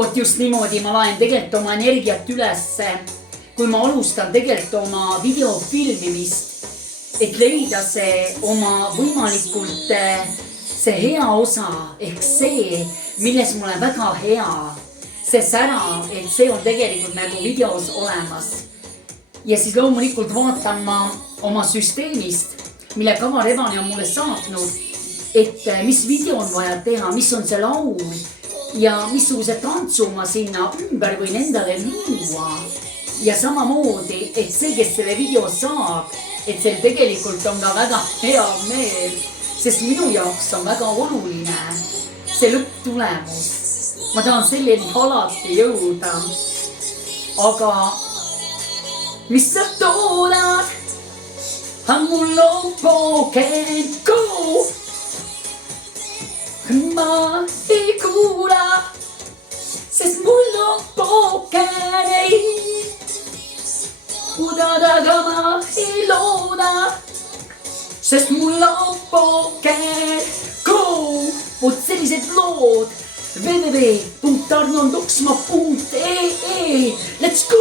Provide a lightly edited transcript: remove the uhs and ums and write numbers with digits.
vot just niimoodi ma laen tegelikult oma energiat ülesse, kui ma alustan tegelikult oma videofilmimist, et leida see oma võimalikult see hea osa ehk see, milles mul on väga hea, see sära, et see on tegelikult nagu videos olemas. Ja siis loomulikult vaatan ma oma süsteemist, mille Kava Rebane on mulle saatnud, et mis video on vaja teha, mis on see laul ja missuguse tantsu ma sinna ümber võin endale luua. Ja samamoodi, et see, kes selle video saab, et see tegelikult on ka väga hea meel, sest minu jaoks on väga oluline see lõpptulemus. Ma tahan selleni alati jõuda, aga mis sa toodad, on mul loopoken go. Ma ei kuula, sest mul loopoken ei udadaga ma ei looda, sest mul loopoken go. Vot sellised lood www.arnoldoksma.ee. Let's go!